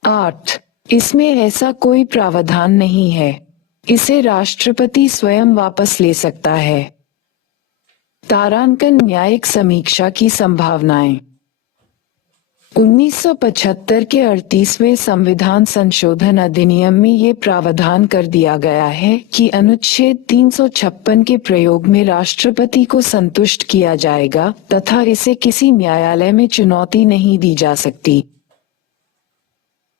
8. इसमें ऐसा कोई प्रावधान नहीं है। इसे राष्ट्रपति स्वयं वापस ले सकता है। तारांकन न्यायिक समीक्षा की संभावनाएं। 1975 के 38वें संविधान संशोधन अधिनियम में ये प्रावधान कर दिया गया है कि अनुच्छेद 356 के प्रयोग में राष्ट्रपति को संतुष्ट किया जाएगा तथा इसे किसी न्यायालय में चुनौती नहीं दी जा सकती।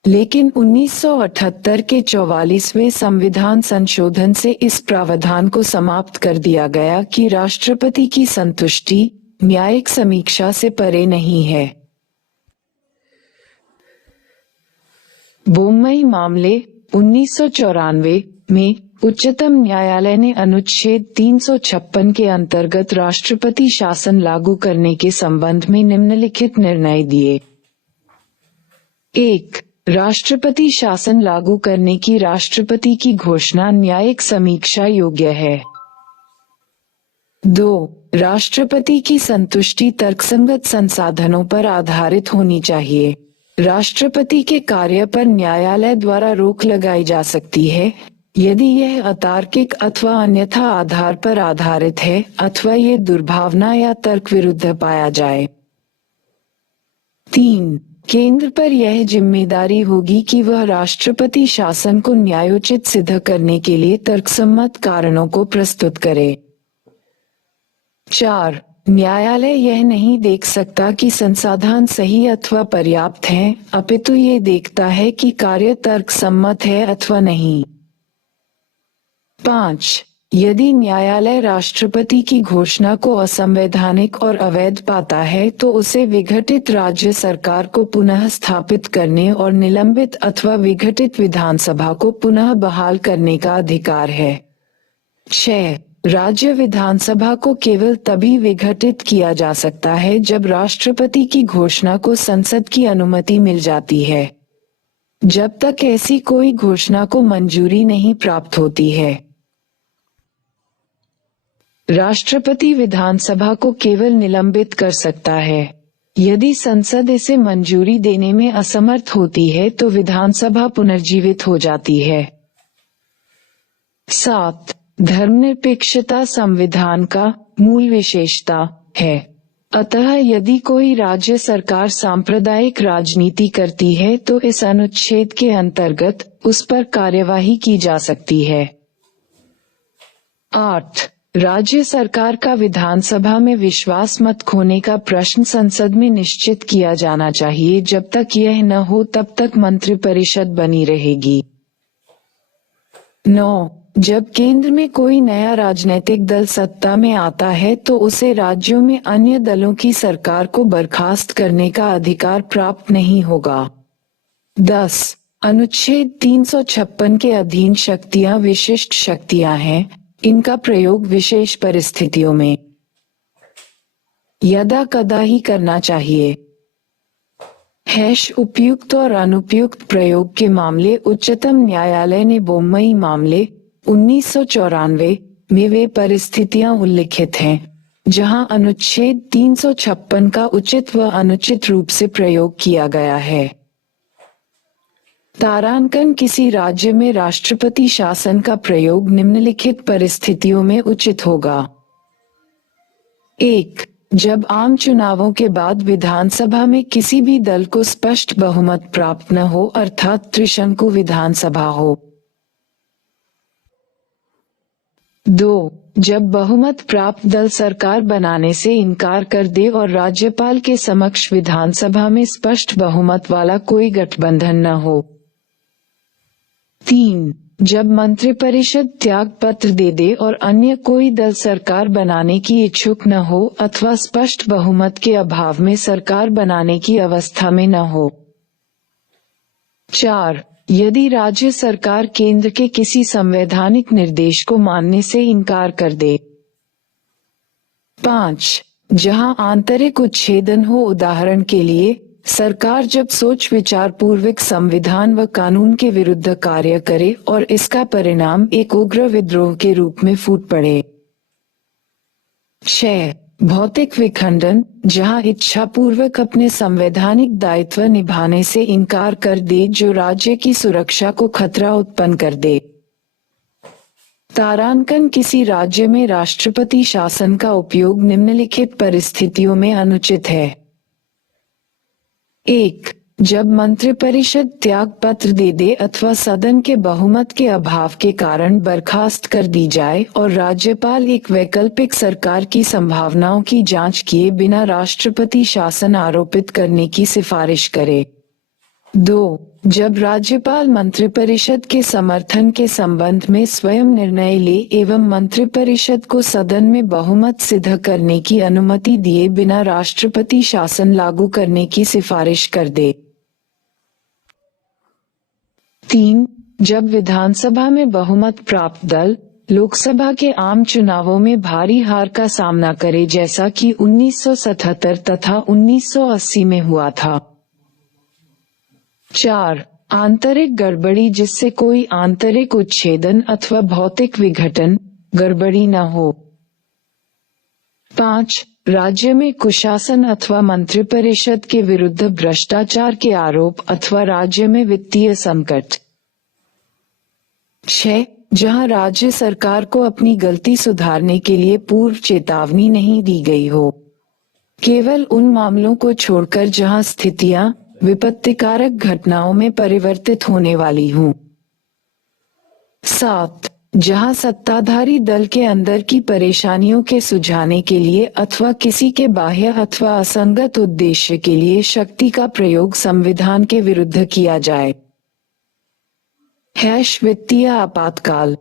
लेकिन 1978 के 44वें संविधान संशोधन से इस प्रावधान को समाप्त कर दिया गया कि राष्ट्रपति की संतुष्टि न्यायिक समीक्षा से परे नहीं है। बोम्मई मामले 1994 में उच्चतम न्यायालय ने अनुच्छेद 356 के अंतर्गत राष्ट्रपति शासन लागू करने के संबंध में निम्नलिखित निर्णय दिए। 1. राष्ट्रपति शासन लागू करने की राष्ट्रपति की घोषणा न्यायिक समीक्षा योग्य है। 2. राष्ट्रपति की संतुष्टि तर्कसंगत संसाधनों पर आधारित होनी चाहिए। राष्ट्रपति के कार्य पर न्यायालय द्वारा रोक लगाई जा सकती है यदि यह अतार्किक अथवा अन्यथा आधार पर आधारित है अथवा ये दुर्भावना या तर्क विरुद्ध पाया जाए। 3. केंद्र पर यह जिम्मेदारी होगी कि वह राष्ट्रपति शासन को न्यायोचित सिद्ध करने के लिए तर्कसम्मत कारणों को प्रस्तुत करे। 4. न्यायालय यह नहीं देख सकता कि संसाधन सही अथवा पर्याप्त हैं, अपितु ये देखता है कि कार्य तर्कसम्मत है अथवा नहीं। 5. यदि न्यायालय राष्ट्रपति की घोषणा को असंवैधानिक और अवैध पाता है तो उसे विघटित राज्य सरकार को पुनः स्थापित करने और निलंबित अथवा विघटित विधानसभा को पुनः बहाल करने का अधिकार है। 6. राज्य विधानसभा को केवल तभी विघटित किया जा सकता है जब राष्ट्रपति की घोषणा को संसद की अनुमति मिल जाती है। जब तक ऐसी कोई घोषणा को मंजूरी नहीं प्राप्त होती है, राष्ट्रपति विधानसभा को केवल निलंबित कर सकता है। यदि संसद इसे मंजूरी देने में असमर्थ होती है तो विधानसभा पुनर्जीवित हो जाती है। 7. धर्मनिरपेक्षता संविधान का मूल विशेषता है। अतः यदि कोई राज्य सरकार सांप्रदायिक राजनीति करती है तो इस अनुच्छेद के अंतर्गत उस पर कार्यवाही की जा सकती है। 8. राज्य सरकार का विधानसभा में विश्वास मत खोने का प्रश्न संसद में निश्चित किया जाना चाहिए। जब तक यह न हो तब तक मंत्रिपरिषद बनी रहेगी। 9. जब केंद्र में कोई नया राजनीतिक दल सत्ता में आता है तो उसे राज्यों में अन्य दलों की सरकार को बर्खास्त करने का अधिकार प्राप्त नहीं होगा। 10. अनुच्छेद 356 के अधीन शक्तियां विशिष्ट शक्तियां हैं। इनका प्रयोग विशेष परिस्थितियों में यदा कदा ही करना चाहिए। उपयुक्त और अनुपयुक्त प्रयोग के मामले उच्चतम न्यायालय ने बोम्मई मामले 1994 में वे परिस्थितियां उल्लिखित हैं जहां अनुच्छेद 356 का उचित व अनुचित रूप से प्रयोग किया गया है। तारांकन किसी राज्य में राष्ट्रपति शासन का प्रयोग निम्नलिखित परिस्थितियों में उचित होगा। 1. जब आम चुनावों के बाद विधानसभा में किसी भी दल को स्पष्ट बहुमत प्राप्त न हो अर्थात त्रिशंकु विधानसभा हो। 2. जब बहुमत प्राप्त दल सरकार बनाने से इनकार कर दे और राज्यपाल के समक्ष विधानसभा में स्पष्ट बहुमत वाला कोई गठबंधन न हो। 3. जब मंत्रिपरिषद त्याग पत्र दे दे और अन्य कोई दल सरकार बनाने की इच्छुक न हो अथवा स्पष्ट बहुमत के अभाव में सरकार बनाने की अवस्था में न हो। 4. यदि राज्य सरकार केंद्र के किसी संवैधानिक निर्देश को मानने से इनकार कर दे। 5. जहां आंतरिक उच्छेदन हो, उदाहरण के लिए सरकार जब सोच विचार पूर्वक संविधान व कानून के विरुद्ध कार्य करे और इसका परिणाम एक उग्र विद्रोह के रूप में फूट पड़े। 6. भौतिक विखंडन, जहां इच्छा पूर्वक अपने संवैधानिक दायित्व निभाने से इनकार कर दे जो राज्य की सुरक्षा को खतरा उत्पन्न कर दे। तारांकन किसी राज्य में राष्ट्रपति शासन का उपयोग निम्नलिखित परिस्थितियों में अनुचित है। 1. जब मंत्रिपरिषद त्याग पत्र दे दे अथवा सदन के बहुमत के अभाव के कारण बर्खास्त कर दी जाए और राज्यपाल एक वैकल्पिक सरकार की संभावनाओं की जांच किए बिना राष्ट्रपति शासन आरोपित करने की सिफारिश करे। 2. जब राज्यपाल मंत्रिपरिषद के समर्थन के संबंध में स्वयं निर्णय ले एवं मंत्रिपरिषद को सदन में बहुमत सिद्ध करने की अनुमति दिए बिना राष्ट्रपति शासन लागू करने की सिफारिश कर दे। 3. जब विधानसभा में बहुमत प्राप्त दल लोकसभा के आम चुनावों में भारी हार का सामना करे जैसा कि 1977 तथा 1980 में हुआ था। 4. आंतरिक गड़बड़ी जिससे कोई आंतरिक उच्छेदन अथवा भौतिक विघटन गड़बड़ी न हो। 5. राज्य में कुशासन अथवा मंत्रिपरिषद के विरुद्ध भ्रष्टाचार के आरोप अथवा राज्य में वित्तीय संकट। 6. जहां राज्य सरकार को अपनी गलती सुधारने के लिए पूर्व चेतावनी नहीं दी गई हो, केवल उन मामलों को छोड़कर जहां स्थितियां विपत्तिकारक घटनाओं में परिवर्तित होने वाली हूँ। 7. जहां सत्ताधारी दल के अंदर की परेशानियों के सुलझाने के लिए अथवा किसी के बाह्य अथवा असंगत उद्देश्य के लिए शक्ति का प्रयोग संविधान के विरुद्ध किया जाए। वित्तीय आपातकाल।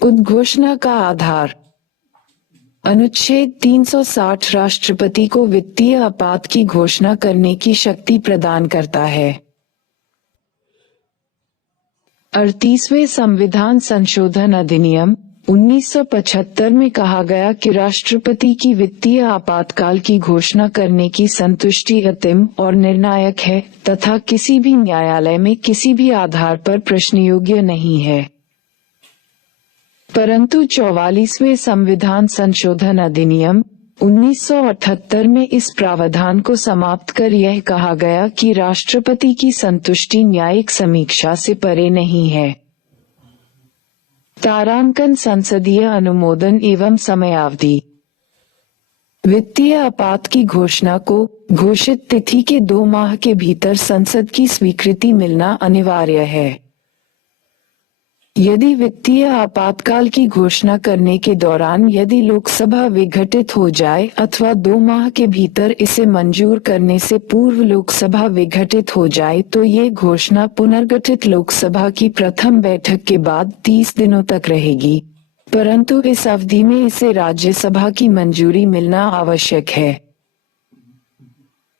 उद्घोषणा का आधार। अनुच्छेद 360 राष्ट्रपति को वित्तीय आपात की घोषणा करने की शक्ति प्रदान करता है। 38वें संविधान संशोधन अधिनियम 1975 में कहा गया कि राष्ट्रपति की वित्तीय आपातकाल की घोषणा करने की संतुष्टि अंतिम और निर्णायक है तथा किसी भी न्यायालय में किसी भी आधार पर प्रश्नयोग्य नहीं है। परंतु 44वें संविधान संशोधन अधिनियम 1978 में इस प्रावधान को समाप्त कर यह कहा गया कि राष्ट्रपति की संतुष्टि न्यायिक समीक्षा से परे नहीं है। तारांकन संसदीय अनुमोदन एवं समयावधि। वित्तीय आपात की घोषणा को घोषित तिथि के 2 माह के भीतर संसद की स्वीकृति मिलना अनिवार्य है। यदि वित्तीय आपातकाल की घोषणा करने के दौरान यदि लोकसभा विघटित हो जाए अथवा 2 माह के भीतर इसे मंजूर करने से पूर्व लोकसभा विघटित हो जाए तो ये घोषणा पुनर्गठित लोकसभा की प्रथम बैठक के बाद 30 दिनों तक रहेगी, परंतु इस अवधि में इसे राज्यसभा की मंजूरी मिलना आवश्यक है।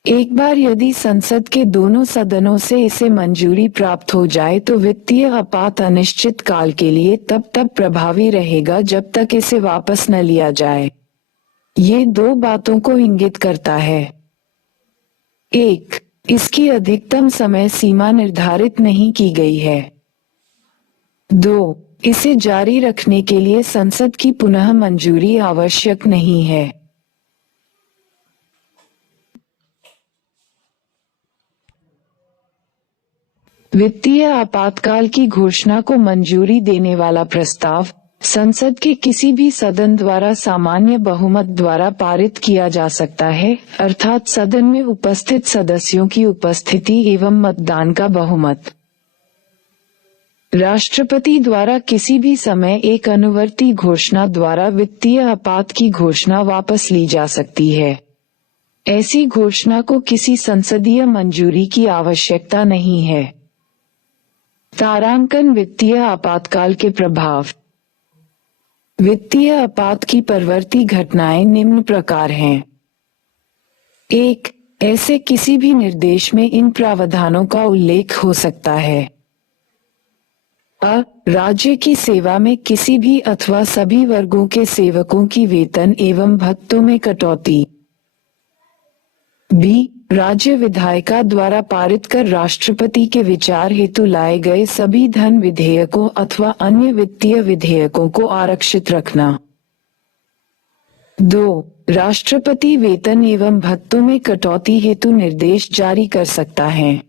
एक बार यदि संसद के दोनों सदनों से इसे मंजूरी प्राप्त हो जाए तो वित्तीय आपात अनिश्चित काल के लिए तब तक प्रभावी रहेगा जब तक इसे वापस न लिया जाए। ये 2 बातों को इंगित करता है। 1. इसकी अधिकतम समय सीमा निर्धारित नहीं की गई है। 2. इसे जारी रखने के लिए संसद की पुनः मंजूरी आवश्यक नहीं है। वित्तीय आपातकाल की घोषणा को मंजूरी देने वाला प्रस्ताव संसद के किसी भी सदन द्वारा सामान्य बहुमत द्वारा पारित किया जा सकता है, अर्थात सदन में उपस्थित सदस्यों की उपस्थिति एवं मतदान का बहुमत। राष्ट्रपति द्वारा किसी भी समय एक अनुवर्ती घोषणा द्वारा वित्तीय आपात की घोषणा वापस ली जा सकती है। ऐसी घोषणा को किसी संसदीय मंजूरी की आवश्यकता नहीं है। तारांकन वित्तीय आपातकाल के प्रभाव। वित्तीय आपात की परवर्ती घटनाएं निम्न प्रकार हैं। 1. ऐसे किसी भी निर्देश में इन प्रावधानों का उल्लेख हो सकता है। अ. राज्य की सेवा में किसी भी अथवा सभी वर्गों के सेवकों की वेतन एवं भत्तों में कटौती। बी. राज्य विधायिका द्वारा पारित कर राष्ट्रपति के विचार हेतु लाए गए सभी धन विधेयकों अथवा अन्य वित्तीय विधेयकों को आरक्षित रखना। 2. राष्ट्रपति वेतन एवं भत्तों में कटौती हेतु निर्देश जारी कर सकता है।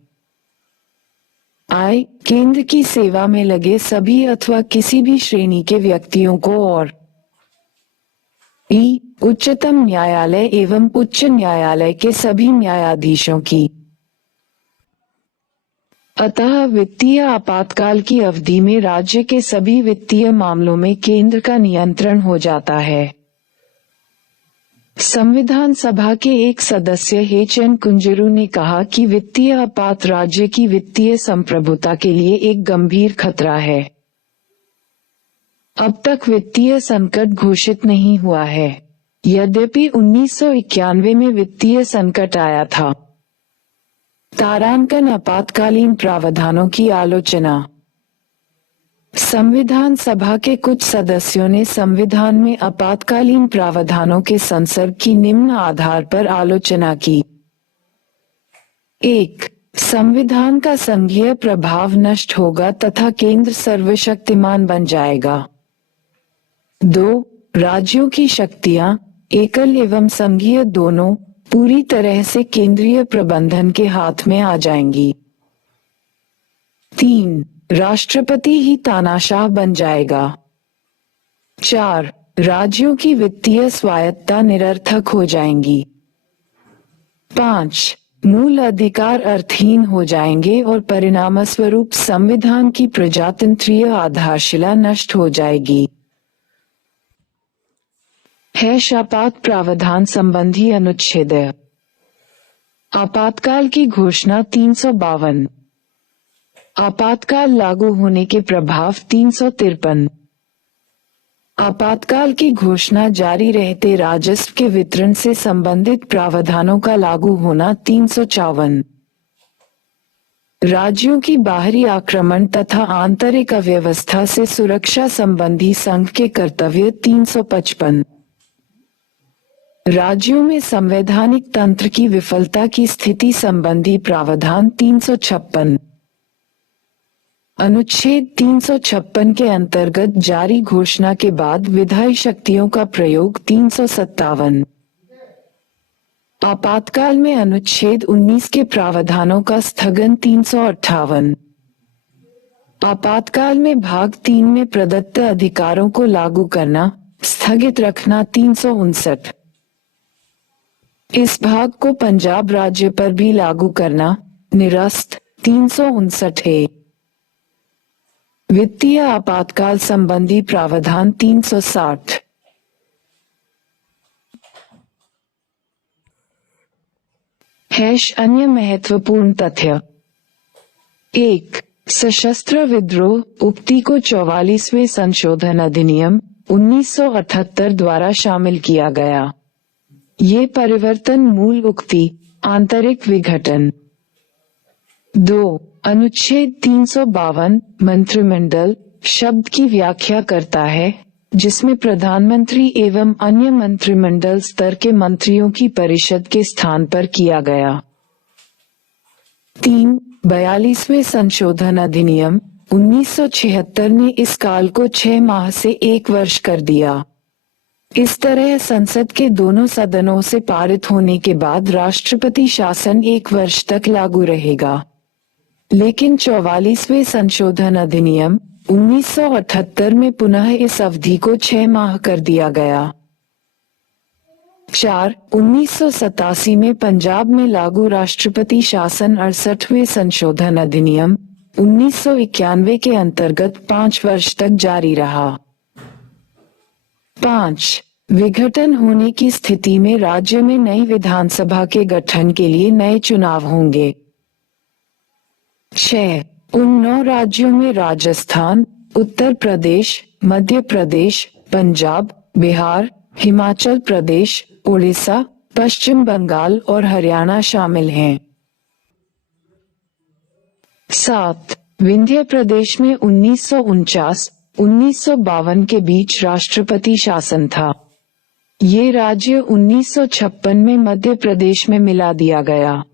आई. केंद्र की सेवा में लगे सभी अथवा किसी भी श्रेणी के व्यक्तियों को और ई. उच्चतम न्यायालय एवं उच्च न्यायालय के सभी न्यायाधीशों की। अतः वित्तीय आपातकाल की अवधि में राज्य के सभी वित्तीय मामलों में केंद्र का नियंत्रण हो जाता है। संविधान सभा के एक सदस्य एच.एन. कुंजरू ने कहा कि वित्तीय आपात राज्य की वित्तीय संप्रभुता के लिए एक गंभीर खतरा है। अब तक वित्तीय संकट घोषित नहीं हुआ है, यद्यपि 1991 में वित्तीय संकट आया था। तारांकन आपातकालीन प्रावधानों की आलोचना। संविधान सभा के कुछ सदस्यों ने संविधान में आपातकालीन प्रावधानों के संसर्ग की निम्न आधार पर आलोचना की। 1. संविधान का संघीय प्रभाव नष्ट होगा तथा केंद्र सर्वशक्तिमान बन जाएगा। 2. राज्यों की शक्तियां, एकल एवं संघीय दोनों, पूरी तरह से केंद्रीय प्रबंधन के हाथ में आ जाएंगी। 3. राष्ट्रपति ही तानाशाह बन जाएगा। 4. राज्यों की वित्तीय स्वायत्तता निरर्थक हो जाएंगी। 5. मूल अधिकार अर्थहीन हो जाएंगे और परिणामस्वरूप संविधान की प्रजातंत्रीय आधारशिला नष्ट हो जाएगी। आपात प्रावधान संबंधी अनुच्छेद। आपातकाल की घोषणा 352। आपातकाल लागू होने के प्रभाव 353। आपातकाल की घोषणा जारी रहते राजस्व के वितरण से संबंधित प्रावधानों का लागू होना 354। राज्यों की बाहरी आक्रमण तथा आंतरिक अव्यवस्था से सुरक्षा संबंधी संघ के कर्तव्य 355। राज्यों में संवैधानिक तंत्र की विफलता की स्थिति संबंधी प्रावधान 356। अनुच्छेद 356 के अंतर्गत जारी घोषणा के बाद विधायी शक्तियों का प्रयोग 357। आपातकाल में अनुच्छेद 19 के प्रावधानों का स्थगन 358। आपातकाल में भाग 3 में प्रदत्त अधिकारों को लागू करना, स्थगित रखना 359। इस भाग को पंजाब राज्य पर भी लागू करना, निरस्त 359 है। वित्तीय आपातकाल संबंधी प्रावधान 360। अन्य महत्वपूर्ण तथ्य। 1. सशस्त्र विद्रोह उक्ति को 44वें संशोधन अधिनियम 1978 द्वारा शामिल किया गया। ये परिवर्तन मूल उक्ति आंतरिक विघटन। 2. अनुच्छेद 352 मंत्रिमंडल शब्द की व्याख्या करता है, जिसमें प्रधानमंत्री एवं अन्य मंत्रिमंडल स्तर के मंत्रियों की परिषद के स्थान पर किया गया। 3. 42वें संशोधन अधिनियम 1976 ने इस काल को 6 माह से 1 वर्ष कर दिया। इस तरह संसद के दोनों सदनों से पारित होने के बाद राष्ट्रपति शासन 1 वर्ष तक लागू रहेगा। लेकिन 44वें संशोधन अधिनियम 1978 में पुनः इस अवधि को 6 माह कर दिया गया। 4. 1987 में पंजाब में लागू राष्ट्रपति शासन 68वें संशोधन अधिनियम 1991 के अंतर्गत 5 वर्ष तक जारी रहा। 5. विघटन होने की स्थिति में राज्य में नई विधानसभा के गठन के लिए नए चुनाव होंगे। 6. उन 9 राज्यों में राजस्थान, उत्तर प्रदेश, मध्य प्रदेश, पंजाब, बिहार, हिमाचल प्रदेश, उड़ीसा, पश्चिम बंगाल और हरियाणा शामिल हैं। 7. विंध्य प्रदेश में 1949-1952 के बीच राष्ट्रपति शासन था। ये राज्य 1956 में मध्य प्रदेश में मिला दिया गया।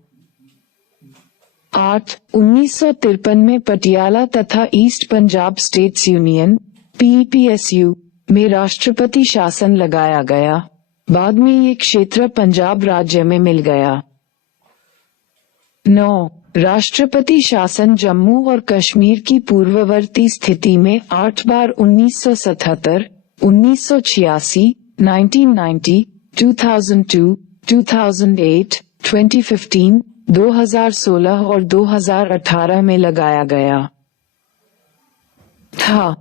8. 1953 में पटियाला तथा east Punjab states union (PPSU) में राष्ट्रपति शासन लगाया गया। बाद में ये क्षेत्र पंजाब राज्य में मिल गया। 9. राष्ट्रपति शासन जम्मू और कश्मीर की पूर्ववर्ती स्थिति में 8 बार 1977, 1986, 1990, 2002, 2008, 2015, 2016 और 2018 में लगाया गया था।